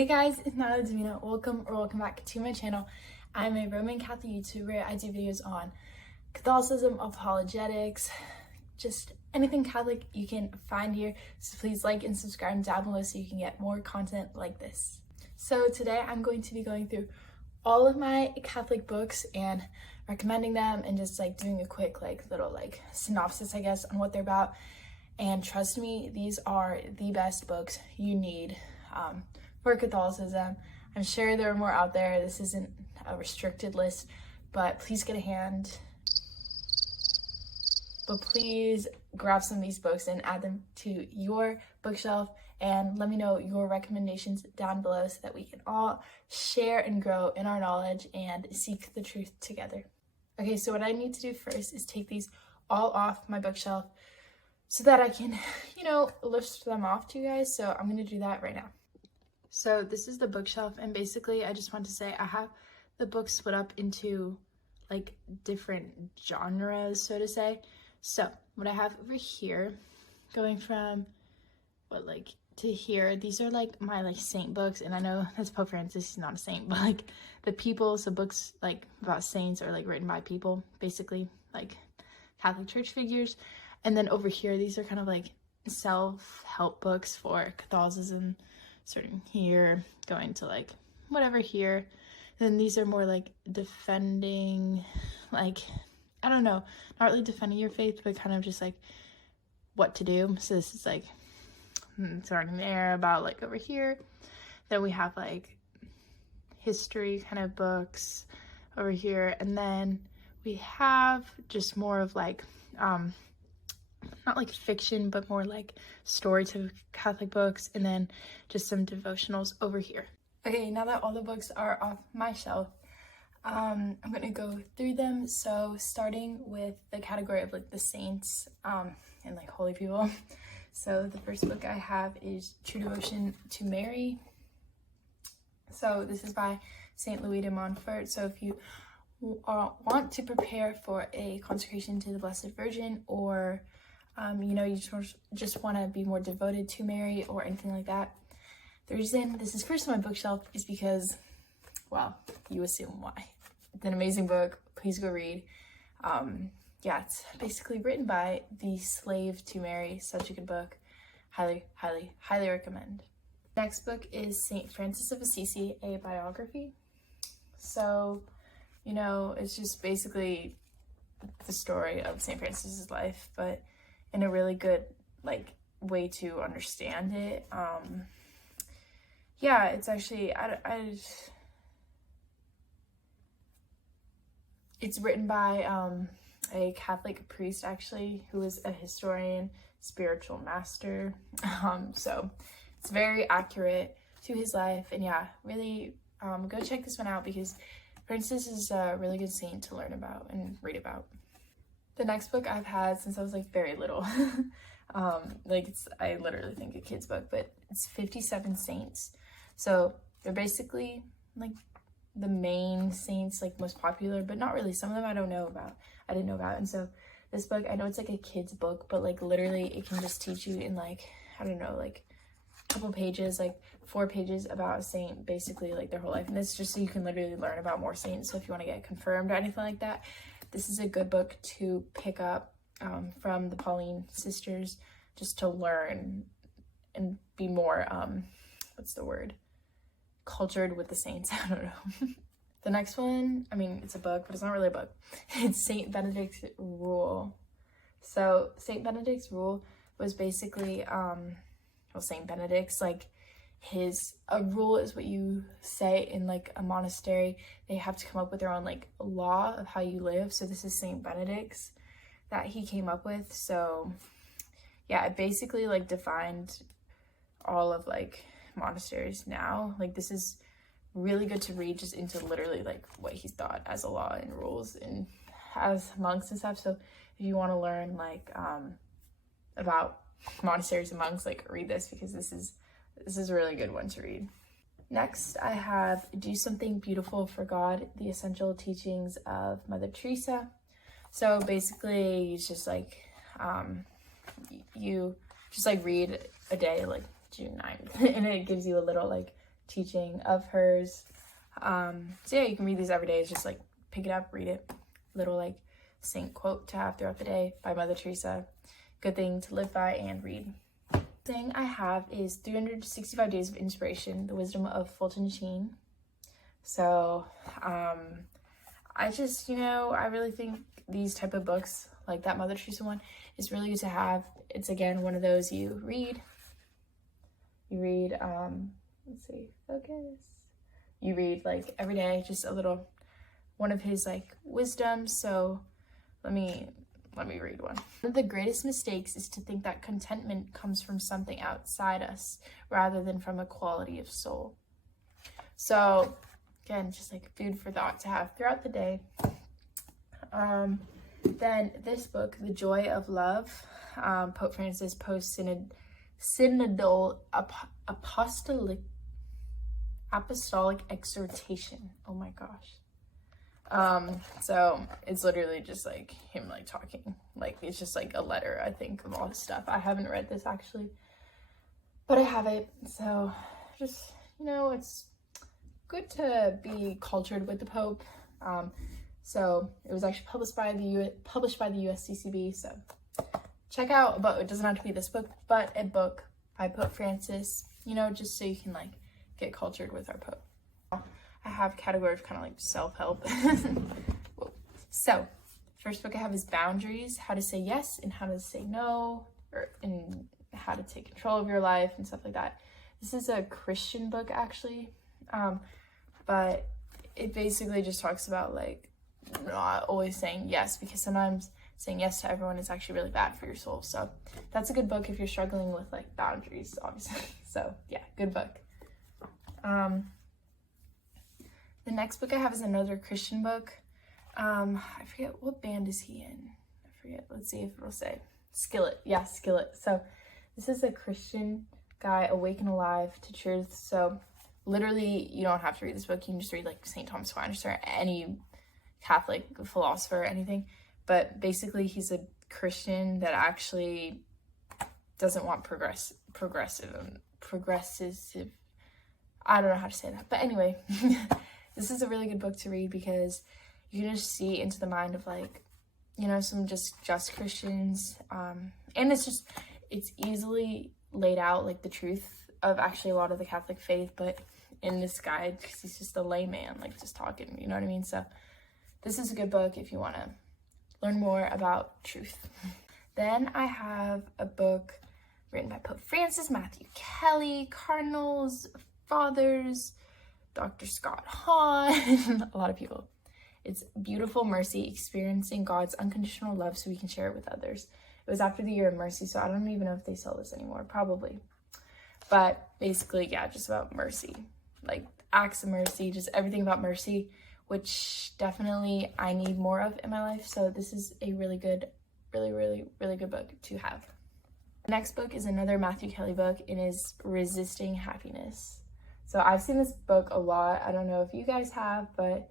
Hey guys, it's Nathalie Domina. Welcome back to my channel. I'm a Roman Catholic YouTuber. I do videos on Catholicism, apologetics, just anything Catholic you can find here. So please like and subscribe down below so you can get more content like this. So today I'm going to be going through all of my Catholic books and recommending them and just like doing a quick little synopsis, I guess, on what they're about. And trust me, these are the best books you need for Catholicism. I'm sure there are more out there. This isn't a restricted list, but please get a hand. But please grab some of these books and add them to your bookshelf and let me know your recommendations down below so that we can all share and grow in our knowledge and seek the truth together. Okay, so what I need to do first is take these all off my bookshelf so that I can, lift them off to you guys. So I'm going to do that right now. So this is the bookshelf, and basically I just want to say I have the books split up into different genres, so to say. So what I have over here, going from to here, these are my saint books, and I know that's Pope Francis, he's not a saint, but the people, so books about saints or written by people, basically Catholic church figures. And then over here, these are kind of self-help books for Catholicism, starting here, going to whatever here. Then these are more defending, I don't know, not really defending your faith, but kind of just what to do. So this is starting there, about over here. Then we have history kind of books over here, and then we have just more of not fiction, but more story to Catholic books, and then just some devotionals over here. Okay, now that all the books are off my shelf, I'm going to go through them. So starting with the category of the saints and holy people. So the first book I have is True Devotion to Mary. So this is by Saint Louis de Montfort. So if you want to prepare for a consecration to the Blessed Virgin, or you just want to be more devoted to Mary or anything like that, the reason this is first on my bookshelf is because, well, you assume why. It's an amazing book. Please go read. It's basically written by the slave to Mary. Such a good book. Highly, highly, highly recommend. Next book is Saint Francis of Assisi, a biography. So, it's just basically the story of Saint Francis's life, but in a really good way to understand it. It's actually it's written by a Catholic priest, actually, who is a historian, spiritual master. So it's very accurate to his life, and really go check this one out because Francis is a really good saint to learn about and read about. The next book I've had since I was very little, I literally think a kid's book, but it's 57 Saints. So they're basically the main saints, most popular, but not really. Some of them I didn't know about. And so this book, I know it's a kid's book, but literally it can just teach you in a couple pages, 4 pages about a saint, basically their whole life. And this is just so you can literally learn about more saints. So if you want to get confirmed or anything like that, this is a good book to pick up from the Pauline sisters, just to learn and be more, cultured with the saints. I don't know. The next one, it's a book, but it's not really a book. It's Saint Benedict's Rule. So Saint Benedict's Rule was basically, Saint Benedict's, a rule is what you say in a monastery. They have to come up with their own law of how you live. So this is Saint Benedict's that he came up with. So it basically defined all of monasteries now. This is really good to read just into literally what he thought as a law and rules and as monks and stuff. So if you want to learn about monasteries and monks, read this, because this is a really good one to read. Next, I have Do Something Beautiful for God, the Essential Teachings of Mother Teresa. So basically, it's just you just read a day, June 9th, and it gives you a little teaching of hers. So yeah, you can read these every day. It's just like pick it up, read it. Little like saint quote to have throughout the day by Mother Teresa. Good thing to live by and read. Thing I have is 365 Days of Inspiration, The Wisdom of Fulton Sheen. So I just, I really think these type of books, like that Mother Teresa one, is really good to have. It's again one of those you read, let's see, focus. You read like every day, just a little one of his like wisdoms. So let me read one. One of the greatest mistakes is to think that contentment comes from something outside us rather than from a quality of soul. So again, just like food for thought to have throughout the day. Then this book, The Joy of Love, Pope Francis post-synodal apostolic exhortation. Oh my gosh. So it's literally just like him like talking, like it's just like a letter, I think, of all this stuff. I haven't read this actually, but I have it. So just, it's good to be cultured with the Pope. So it was actually published by the USCCB. So check out, but it doesn't have to be this book, but a book by Pope Francis, just so you can like get cultured with our Pope. I have category of kind of like self-help. So first book I have is Boundaries, How to Say Yes and How to Say No, and how to take control of your life and stuff like that. This is a Christian book actually, but it basically just talks about like not always saying yes, because sometimes saying yes to everyone is actually really bad for your soul. So that's a good book if you're struggling with like boundaries, obviously. So yeah, good book. The next book I have is another Christian book. I forget, what band is he in? I forget. Let's see if it'll say. Skillet. Yeah, Skillet. So this is a Christian guy, Awake and Alive to Truth. So literally, you don't have to read this book. You can just read like Saint Thomas Aquinas or any Catholic philosopher or anything. But basically, he's a Christian that actually doesn't want progressive. I don't know how to say that. But anyway, this is a really good book to read because you can just see into the mind of like, some just Christians. And it's easily laid out like the truth of actually a lot of the Catholic faith, but in this guide, because he's just a layman, like just talking, you know what I mean? So this is a good book if you want to learn more about truth. Then I have a book written by Pope Francis, Matthew Kelly, Cardinals, Fathers, Dr. Scott Hahn, a lot of people. It's Beautiful Mercy, Experiencing God's Unconditional Love so we can share it with others. It was after the Year of Mercy, so I don't even know if they sell this anymore, probably. But basically, yeah, just about mercy, like acts of mercy, just everything about mercy, which definitely I need more of in my life. So this is a really good, really good book to have. The next book is another Matthew Kelly book. It is Resisting Happiness. So I've seen this book a lot. I don't know if you guys have, but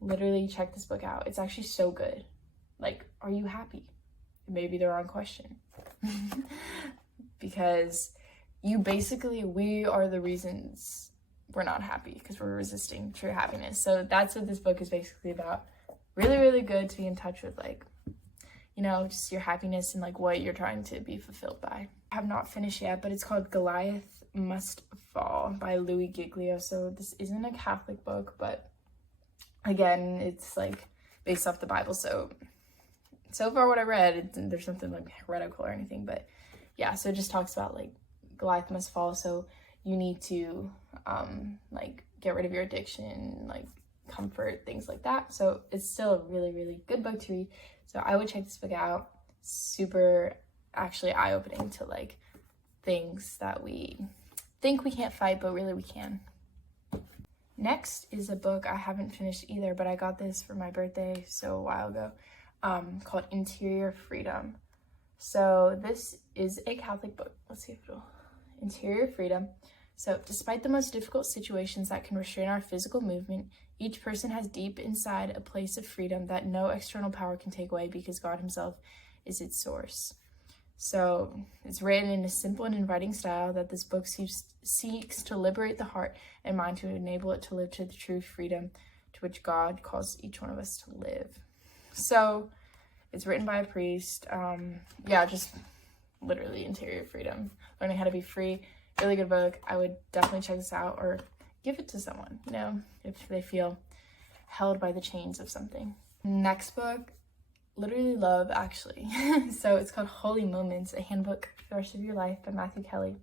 literally check this book out. It's actually so good. Like, are you happy? Maybe the wrong question. Because we are the reasons we're not happy, because we're resisting true happiness. So that's what this book is basically about. Really good to be in touch with, like, just your happiness and like what you're trying to be fulfilled by. I have not finished yet, but it's called Goliath Must Fall by Louis Giglio. So this isn't a Catholic book, but again, it's like based off the Bible. So far what I read, there's nothing like heretical or anything, but yeah, so it just talks about like Goliath must fall. So you need to like get rid of your addiction, like comfort, things like that. So it's still a really good book to read. So I would check this book out. Super actually eye-opening to like things that we think we can't fight, but really we can. Next is a book I haven't finished either, but I got this for my birthday a while ago, called Interior Freedom. So this is a Catholic book. Let's see if it'll... Interior Freedom. So despite the most difficult situations that can restrain our physical movement, each person has deep inside a place of freedom that no external power can take away because God himself is its source. So it's written in a simple and inviting style that this book seeks to liberate the heart and mind to enable it to live to the true freedom to which God calls each one of us to live. So it's written by a priest. Just literally interior freedom, learning how to be free. Really good book. I would definitely check this out or give it to someone, if they feel held by the chains of something. Next book, literally love, actually. So it's called Holy Moments, a handbook for the rest of your life by Matthew Kelly.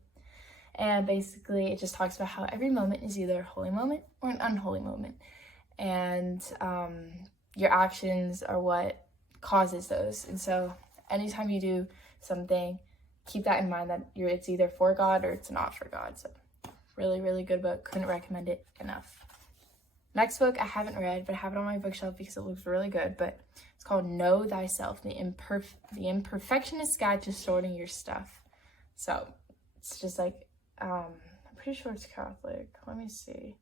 And basically it just talks about how every moment is either a holy moment or an unholy moment. And your actions are what causes those. And so anytime you do something, keep that in mind that it's either for God or it's not for God. So really, really good book. Couldn't recommend it enough. Next book I haven't read, but I have it on my bookshelf because it looks really good. But it's called Know Thyself, the Imperfectionist Guide to Sorting Your Stuff. So it's just like, I'm pretty sure it's Catholic. Let me see.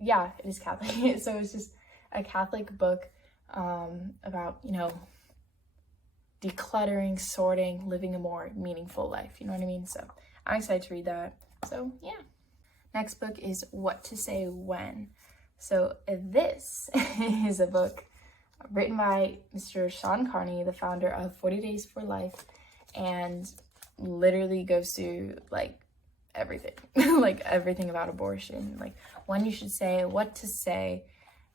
Yeah, it is Catholic. So it's just a Catholic book about, decluttering, sorting, living a more meaningful life. You know what I mean? So I'm excited to read that. So yeah. Next book is What to Say When. So this is a book written by Mr. Sean Carney, the founder of 40 Days for Life, and literally goes through everything, everything about abortion, when you should say, what to say,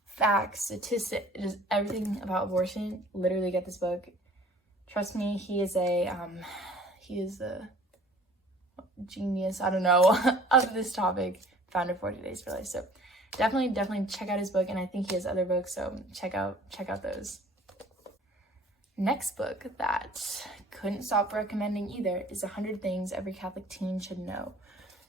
facts, statistics, just everything about abortion. Literally get this book. Trust me, he is a genius, I don't know, of this topic, founder of 40 Days for Life. So definitely check out his book, and I think he has other books, so check out those. Next book that couldn't stop recommending either is 100 Things Every Catholic Teen Should Know.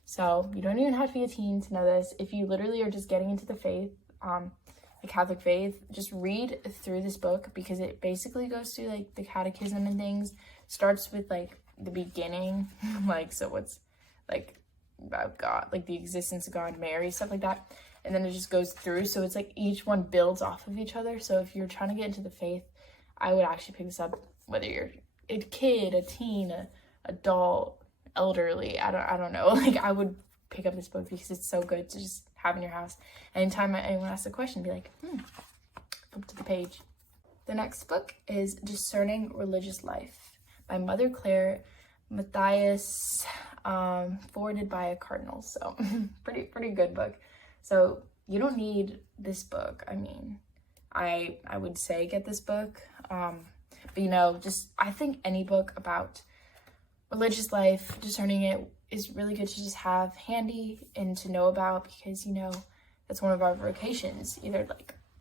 So you don't even have to be a teen to know this. If you literally are just getting into the faith, the Catholic faith, just read through this book because it basically goes through the catechism and things. Starts with the beginning, so what's about God, the existence of God, Mary, stuff like that. And then it just goes through. So it's each one builds off of each other. So if you're trying to get into the faith, I would actually pick this up, whether you're a kid, a teen, a adult, elderly, I don't know. I would pick up this book because it's so good to just have in your house. Anytime anyone asks a question, be like, flip to the page. The next book is Discerning Religious Life by Mother Claire Matthias, forwarded by a cardinal. So pretty good book. So you don't need this book. I mean, I would say get this book. But just I think any book about religious life, discerning it, is really good to just have handy and to know about, because that's one of our vocations, either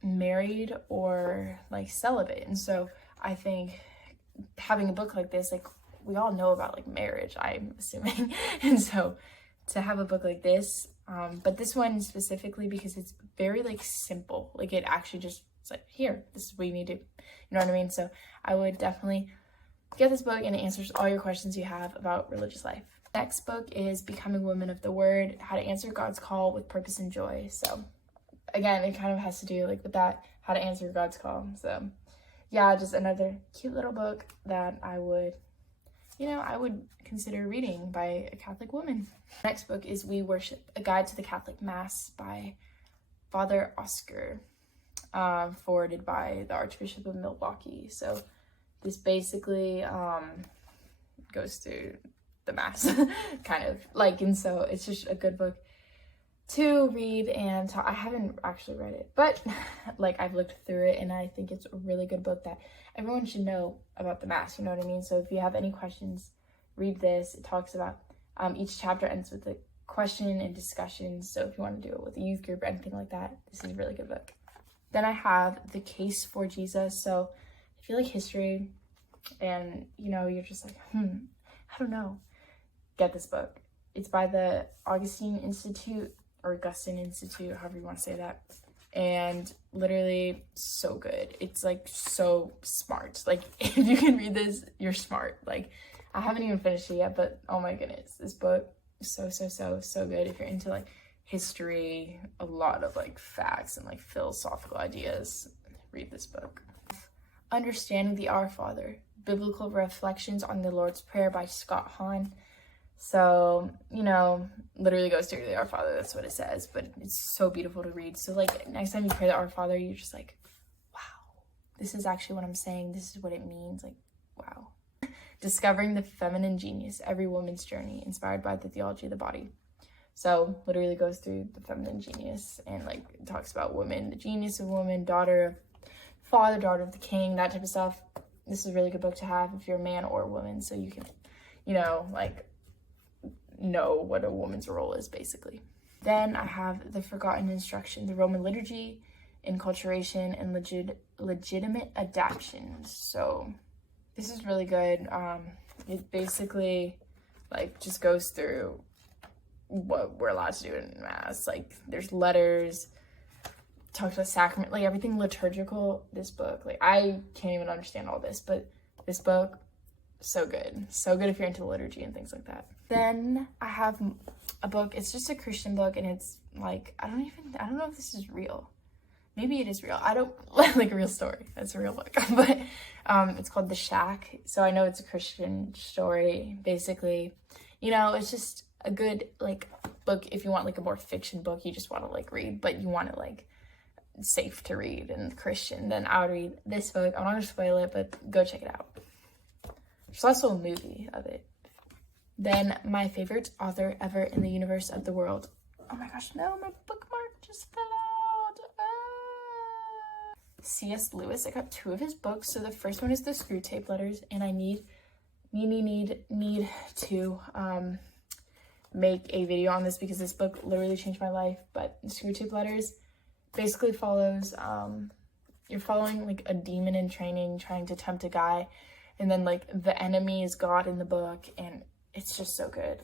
married or celibate. And so I think having a book like this, we all know about here, I'm assuming. And so to have a book like this, but this one specifically because it's very simple, it actually just, it's here, this is what you need to do. You know what I mean? So I would definitely get this book, and it answers all your questions you have about religious life. Next book is Becoming Women of the Word, How to Answer God's Call with Purpose and Joy. So again, it kind of has to do with that, how to answer God's call. So yeah, just another cute little book that I would consider reading by a Catholic woman. Next book is We Worship, A Guide to the Catholic Mass by Father Oscar, forwarded by the Archbishop of Milwaukee. So this basically goes through the Mass, kind of, and so it's just a good book to read. And I haven't actually read it, but I've looked through it, and I think it's a really good book that everyone should know about the Mass, you know what I mean? So if you have any questions, read this. It talks about, each chapter ends with a question and discussion. So if you want to do it with a youth group or anything like that, this is a really good book. Then I have The Case for Jesus. So if you like history and, you're just I don't know, get this book. It's by the Augustine Institute, or Augustine Institute, however you want to say that. And literally so good. It's so smart. If you can read this, you're smart. I haven't even finished it yet, but oh my goodness, this book is so good. If you're into history, a lot of facts and philosophical ideas, read this book. Understanding the Our Father Biblical Reflections on the Lord's Prayer by Scott Hahn. So, literally goes through the Our Father, that's what it says, but it's so beautiful to read. So, like, next time you pray the Our Father, you're just like, wow, this is actually what I'm saying. This is what it means. Like, wow. Discovering the Feminine Genius, Every Woman's Journey, inspired by the Theology of the Body. So, literally goes through the feminine genius and, like, talks about woman, the genius of woman, daughter of father, daughter of the king, that type of stuff. This is a really good book to have if you're a man or a woman, so you can, know what a woman's role is, basically. Then I have The Forgotten Instruction, the Roman Liturgy, Enculturation, and Legitimate Adaptions. So this is really good. It basically, just goes through what we're allowed to do in Mass. Like, there's letters, talks about sacrament, like, everything liturgical. This book, I can't even understand all this, but this book, so good if you're into liturgy and things like that. Then I have a book, it's just a Christian book, and it's like, I don't know if this is real. Maybe it is real. I don't like a real story. That's a real book. But it's called The Shack. So I know it's a Christian story, basically. It's just a good, book if you want, a more fiction book. You just want to, read, but you want it, safe to read and Christian. Then I would read this book. I'm not going to spoil it, but go check it out. There's also a movie of it. Then my favorite author ever in the universe of the world. Oh my gosh, no, my bookmark just fell out. C.S. Lewis. I got 2 of his books. So the first one is the Screw Tape Letters, and I need to make a video on this because this book literally changed my life. But the Screw Tape Letters basically follows you're following a demon in training trying to tempt a guy, and then the enemy is God in the book, and it's just so good.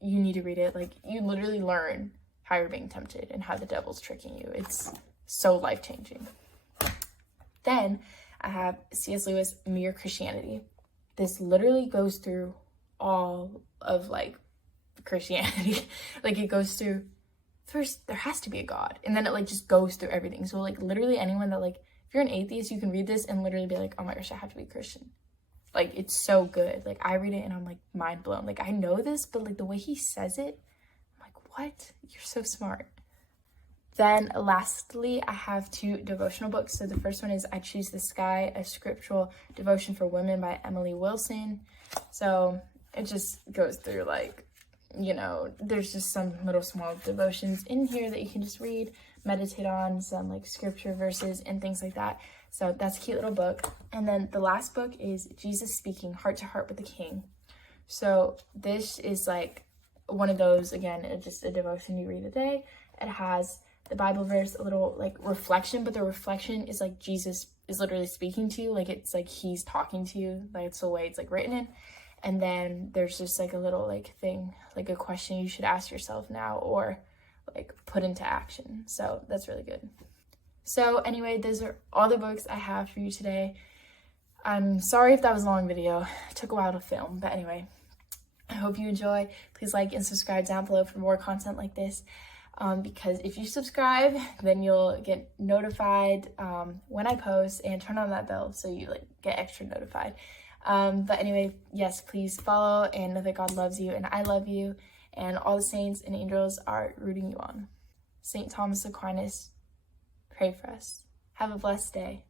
You need to read it. You literally learn how you're being tempted and how the devil's tricking you. It's so life-changing. Then I have C.S. Lewis, Mere Christianity. This literally goes through all of Christianity. It goes through, first there has to be a God, and then it just goes through everything. So literally anyone that if you're an atheist, you can read this and literally be like, oh my gosh, I have to be Christian. It's so good. I read it and I'm mind blown. I know this, but the way he says it, I'm what? You're so smart. Then lastly, I have 2 devotional books. So the first one is I Choose the Sky, a scriptural devotion for women by Emily Wilson. So it just goes through there's just some little small devotions in here that you can just read, meditate on, some scripture verses and things like that. So that's a cute little book. And then the last book is Jesus Speaking, Heart to Heart with the King. So this is one of those, again, it's just a devotion you read a day. It has the Bible verse, a little reflection, but the reflection is Jesus is literally speaking to you. It's he's talking to you. It's the way it's written in. And then there's just a little thing, a question you should ask yourself now or put into action. So that's really good. So anyway, those are all the books I have for you today. I'm sorry if that was a long video. It took a while to film, but anyway, I hope you enjoy. Please like and subscribe down below for more content like this. Because if you subscribe, then you'll get notified when I post, and turn on that bell so you get extra notified. But anyway, yes, please follow and know that God loves you and I love you, and all the saints and angels are rooting you on. Saint Thomas Aquinas, pray for us. Have a blessed day.